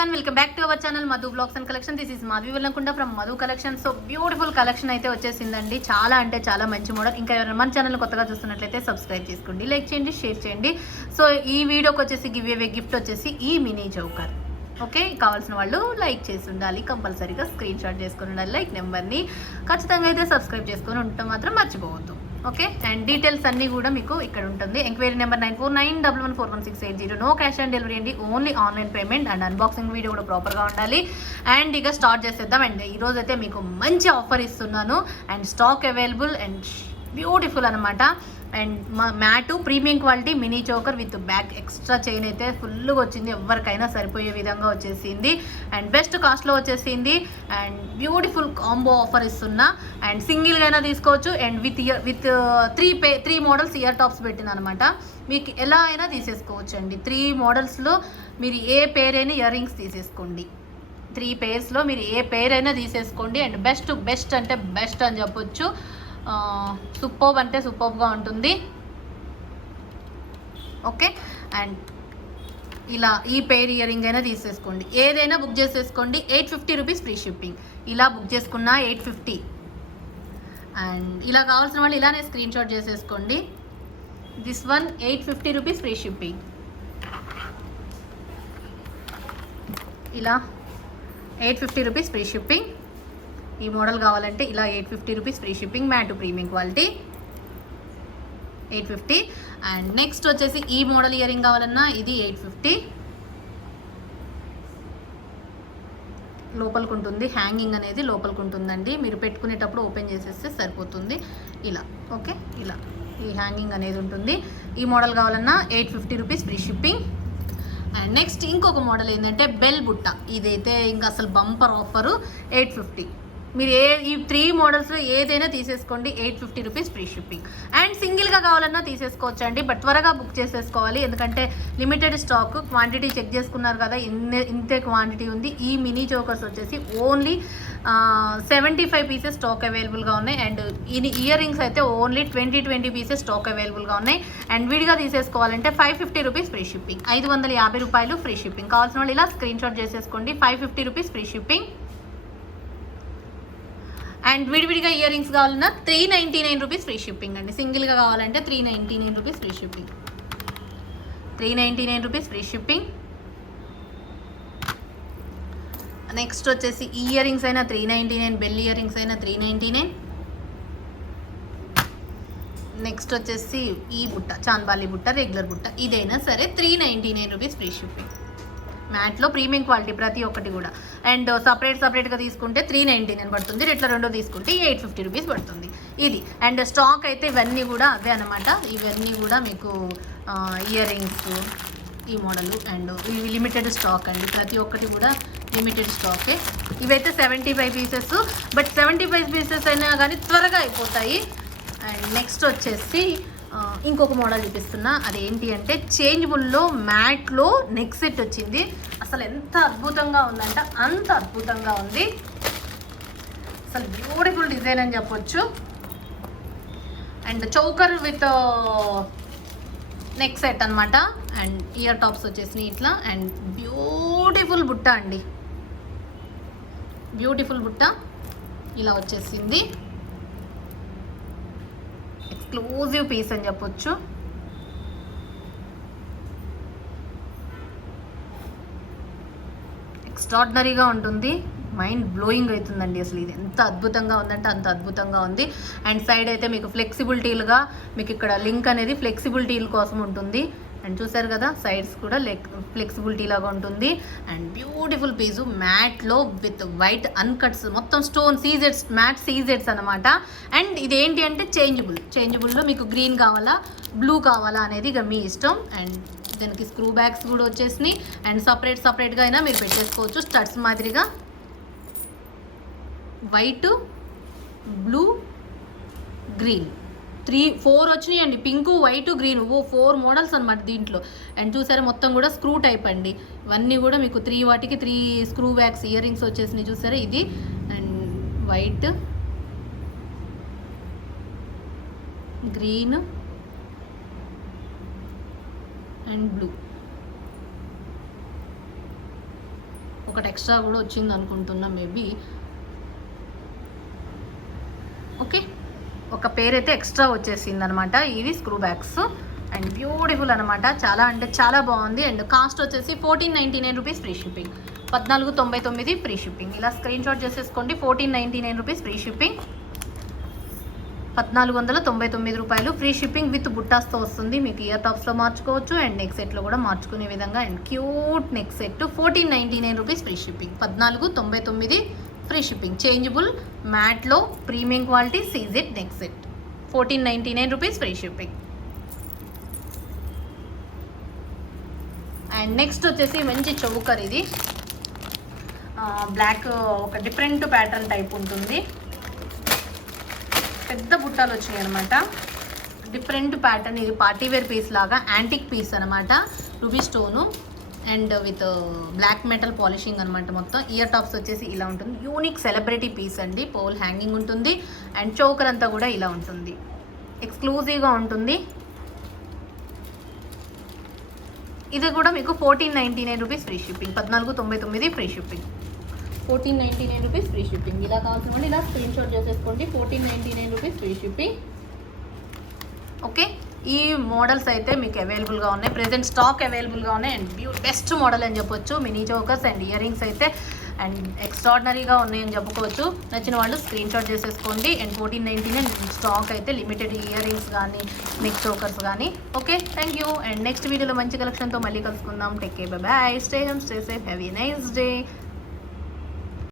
everyone, welcome back to our channel Madhu Vlogs and Collection. This is Madhu Vellankonda from Madhu Collection. So beautiful collection అయితే వచ్చేసిందండి. చాలా అంటే చాలా మంచి model. ఇంకా ఎవరైనా మన ఛానల్ కొత్తగా చూస్తున్నట్లయితే సబ్స్క్రైబ్ చేసుకోండి, లైక్ చేయండి, షేర్ చేయండి. సో ఈ వీడియోకి వచ్చేసి గివ్ అవే గిఫ్ట్ వచ్చేసి ఈ మినీ చౌకర్. ఓకే, కావాల్సిన వాళ్ళు లైక్ చేసి ఉండాలి, కంపల్సరీగా స్క్రీన్ షాట్ చేసుకుని ఉండాలి. లైక్ నెంబర్ని ఖచ్చితంగా అయితే సబ్స్క్రైబ్ చేసుకొని ఉండటం మాత్రం మర్చిపోవద్దు. ఓకే, అండ్ డీటెయిల్స్ అన్నీ కూడా మీకు ఇక్కడ ఉంటుంది. Enquiry number 9491114680. No cash on delivery అండి, only online payment. And unboxing video కూడా ప్రాపర్గా ఉండాలి. అండ్ ఇక స్టార్ట్ చేసేద్దాం. అండ్ ఈరోజు అయితే మీకు మంచి ఆఫర్ ఇస్తున్నాను. And stock available and beautiful అనమాట. And matte premium quality mini choker with back extra chain అయితే ఫుల్గా వచ్చింది, ఎవరికైనా సరిపోయే విధంగా వచ్చేసింది. అండ్ బెస్ట్ కాస్ట్లో వచ్చేసింది. అండ్ బ్యూటిఫుల్ కాంబో ఆఫర్ ఇస్తున్నా. అండ్ సింగిల్గా అయినా తీసుకోవచ్చు. And with three models ear tops పెట్టిన అనమాట. మీకు ఎలా అయినా తీసేసుకోవచ్చు అండి. 3 మోడల్స్లో మీరు ఏ పేర్ అయినా ఇయర్ రింగ్స్ తీసేసుకోండి. 3 పేర్స్లో మీరు ఏ పేర్ అయినా తీసేసుకోండి. అండ్ బెస్ట్ అంటే బెస్ట్ అని చెప్పొచ్చు. సూపర్బ్ అంటే సూపర్బ్గా ఉంటుంది. ఓకే, అండ్ ఇలా ఈ పేర్ ఇయర్ రింగ్ అయినా తీసేసుకోండి, ఏదైనా బుక్ చేసేసుకోండి. 850 రూపీస్ ఫ్రీ షిప్పింగ్. ఇలా బుక్ చేసుకున్న 850. అండ్ ఇలా కావాల్సిన వాళ్ళు ఇలానే స్క్రీన్ షాట్ చేసేసుకోండి. This one 850 rupees free shipping. ఇలా 850 రూపీస్ ఫ్రీ షిప్పింగ్. ఈ మోడల్ కావాలంటే ఇలా 850 rupees free shipping. Mat premium quality 850. And next వచ్చేసి ఈ మోడల్ ఇయర్ రింగ్ కావాలన్నా ఇది 850. లోపలికి ఉంటుంది, హ్యాంగింగ్ అనేది లోపలికి ఉంటుందండి. మీరు పెట్టుకునేటప్పుడు ఓపెన్ చేసేస్తే సరిపోతుంది. ఇలా ఓకే, ఇలా ఈ హ్యాంగింగ్ అనేది ఉంటుంది. ఈ మోడల్ కావాలన్నా 850 rupees free shipping. And next ఇంకొక మోడల్ ఏంటంటే బెల్ బుట్ట. ఇదైతే ఇంకా అసలు బంపర్ ఆఫరు 850. మీరు ఈ 3 మోడల్స్లో ఏదైనా తీసేసుకోండి, 850 రూపీస్ ఫ్రీ షిప్పింగ్. అండ్ సింగిల్గా కావాలన్నా తీసేసుకోవచ్చు అండి, బట్ త్వరగా బుక్ చేసేసుకోవాలి. ఎందుకంటే లిమిటెడ్ స్టాక్, క్వాంటిటీ చెక్ చేసుకున్నారు కదా, ఇంతే క్వాంటిటీ ఉంది. ఈ మినీ చోకర్స్ వచ్చేసి ఓన్లీ 75 పీసెస్ స్టాక్ అవైలబుల్గా ఉన్నాయి. అండ్ ఈ ఇయర్ రింగ్స్ అయితే ఓన్లీ 20 పీసెస్ స్టాక్ అవైలబుల్గా ఉన్నాయి. అండ్ విడిగా తీసేసుకోవాలంటే 550 రూపీస్ ఫ్రీ షిప్పింగ్. 550 రూపాయలు ఫ్రీ షిప్పింగ్. కావాల్సిన వాళ్ళు ఇలా స్క్రీన్ షాట్ చేసేసుకోండి. 550 రూపీస్ ఫ్రీ షిప్పింగ్. అండ్ విడివిడిగా ఇయర్ రింగ్స్ కావాలన్నా 399 రూపీస్ ఫ్రీ షిప్పింగ్ అండి. సింగిల్గా కావాలంటే 399 rupees free shipping. 399 rupees free shipping. Next వచ్చేసి ఇయర్ రింగ్స్ అయినా 399, బెల్ ఇయర్ రింగ్స్ అయినా 399. నెక్స్ట్ వచ్చేసి ఈ బుట్ట, చాంద్బాలి బుట్ట, రెగ్యులర్ బుట్ట, ఇదైనా సరే 399 రూపీస్ ఫ్రీ షిప్పింగ్. మ్యాట్లో ప్రీమియం క్వాలిటీ ప్రతి ఒక్కటి కూడా. అండ్ సపరేట్గా తీసుకుంటే 399 పడుతుంది. ఇట్లా రెండో తీసుకుంటే 850 రూపీస్ పడుతుంది ఇది. అండ్ స్టాక్ అయితే ఇవన్నీ కూడా అవే అనమాట. ఇవన్నీ కూడా మీకు ఇయర్ రింగ్స్ ఈ మోడలు. అండ్ ఇవి లిమిటెడ్ స్టాక్ అండి, ప్రతి ఒక్కటి కూడా లిమిటెడ్ స్టాకే. ఇవైతే 75 పీసెస్, బట్ 75 పీసెస్ అయినా కానీ త్వరగా అయిపోతాయి. అండ్ నెక్స్ట్ వచ్చేసి ఇంకొక మోడల్ చూపిస్తున్నా. అదేంటి అంటే చేంజబుల్లో మ్యాట్లో నెక్ సెట్ వచ్చింది. అసలు ఎంత అద్భుతంగా ఉందంట, అంత అద్భుతంగా ఉంది. అసలు బ్యూటిఫుల్ డిజైన్ అని చెప్పొచ్చు. And choker with neck set అనమాట. అండ్ ఇయర్ టాప్స్ వచ్చేసినాయి ఇట్లా. అండ్ బ్యూటిఫుల్ బుట్ట అండి, బ్యూటిఫుల్ బుట్ట ఇలా వచ్చేసింది. ఎక్స్క్లూజివ్ పీస్ అని చెప్పొచ్చు. ఎక్స్ట్రాడినరీగా ఉంటుంది, మైండ్ బ్లోయింగ్ అవుతుందండి. అసలు ఇది ఎంత అద్భుతంగా ఉందంటే అంత అద్భుతంగా ఉంది. అండ్ సైడ్ అయితే మీకు ఫ్లెక్సిబిలిటీలుగా మీకు ఇక్కడ లింక్ అనేది ఫ్లెక్సిబిలిటీల కోసం ఉంటుంది. అండ్ చూసారు కదా, సైడ్స్ కూడా ఫ్లెక్సిబిలిటీ లాగా ఉంటుంది. అండ్ బ్యూటిఫుల్ పీసు మ్యాట్లో విత్ వైట్ అన్కట్స్, మొత్తం స్టోన్ సీజెడ్స్, మ్యాట్ సీజెడ్స్ అనమాట. అండ్ ఇదేంటి అంటే చేంజబుల్లో మీకు గ్రీన్ కావాలా, బ్లూ కావాలా అనేది ఇక మీ ఇష్టం. అండ్ దానికి స్క్రూ బ్యాగ్స్ కూడా వచ్చేసినాయి. అండ్ సపరేట్గా అయినా మీరు పెట్టేసుకోవచ్చు. స్టడ్స్ మాదిరిగా వైట్, బ్లూ, గ్రీన్ 4 వచ్చినాయి అండి. పింక్, వైట్, గ్రీన్ 4 మోడల్స్ అనమాట దీంట్లో. అండ్ చూసారా మొత్తం కూడా స్క్రూ టైప్ అండి. ఇవన్నీ కూడా మీకు 3 వాటికి 3 స్క్రూ బ్యాగ్స్ ఇయర్ రింగ్స్ వచ్చేసినాయి. చూసారా ఇది. And white, green and blue. ఒకటి ఎక్స్ట్రా కూడా వచ్చింది అనుకుంటున్నా మేబీ. ఓకే, ఒక పేర్ అయితే ఎక్స్ట్రా వచ్చేసింది అనమాట. ఇవి స్క్రూ బ్యాగ్స్ అండ్ బ్యూటిఫుల్ అనమాట, చాలా అంటే చాలా బాగుంది. అండ్ కాస్ట్ వచ్చేసి 1499 rupees free shipping, 1499 free shipping. ఇలా స్క్రీన్ షాట్ చేసేసుకోండి. 1499 రూపీస్ ఫ్రీ షిప్పింగ్, 1499 రూపాయలు ఫ్రీ షిప్పింగ్ విత్ బుట్టాస్తో వస్తుంది. మీకు ఇయర్ టాప్స్లో మార్చుకోవచ్చు అండ్ నెక్ సెట్లో కూడా మార్చుకునే విధంగా. And cute neck set 1499 rupees free shipping, 1499 free shipping. Changeable మ్యాట్లో premium quality CZ neck set, 1499 rupees free shipping. And next వచ్చేసి మంచి చౌకర్, ఇది బ్లాక్ ఒక డిఫరెంట్ ప్యాటర్న్ టైప్ ఉంటుంది. పెద్ద బుట్టాలు వచ్చినాయి అనమాట, డిఫరెంట్ ప్యాటర్న్. ఇది పార్టీవేర్ పీస్ లాగా యాంటిక్ పీస్ అనమాట, ruby stone and with black metal polishing అనమాట. మొత్తం ఇయర్ టాప్స్ వచ్చేసి ఇలా ఉంటుంది. యూనిక్ సెలబ్రిటీ పీస్ అండి, పోల్ హ్యాంగింగ్ ఉంటుంది అండ్ చోకర్ అంతా కూడా ఇలా ఉంటుంది, ఎక్స్క్లూజివ్గా ఉంటుంది. ఇది కూడా మీకు 1499 rupees free shipping, 1499 free shipping, 1499 rupees free shipping. ఇలా కావాల్సిన ఇలా స్క్రీన్ షాట్ చేసేసుకోండి, 1499 రూపీస్ ఫ్రీ షిప్పింగ్. ఓకే, ఈ మోడల్స్ అయితే మీకు అవైలబుల్గా ఉన్నాయి, ప్రెజెంట్ స్టాక్ అవైలబుల్గా ఉన్నాయి. అండ్ బెస్ట్ మోడల్ అని చెప్పొచ్చు. Mini chokers and ear rings అయితే అండ్ ఎక్స్ట్రాడినరీగా ఉన్నాయని చెప్పుకోవచ్చు. నచ్చిన వాళ్ళు స్క్రీన్ షాట్ చేసేసుకోండి. అండ్ 1499 స్టాక్ అయితే లిమిటెడ్, ఇయర్ రింగ్స్ కానీ నెక్ చోకర్స్ కానీ. Okay, thank you. And next వీడియోలో మంచి కలెక్షన్తో మళ్ళీ కలుసుకుందాం. Take care, by by, stay home, stay safe, have a nice day.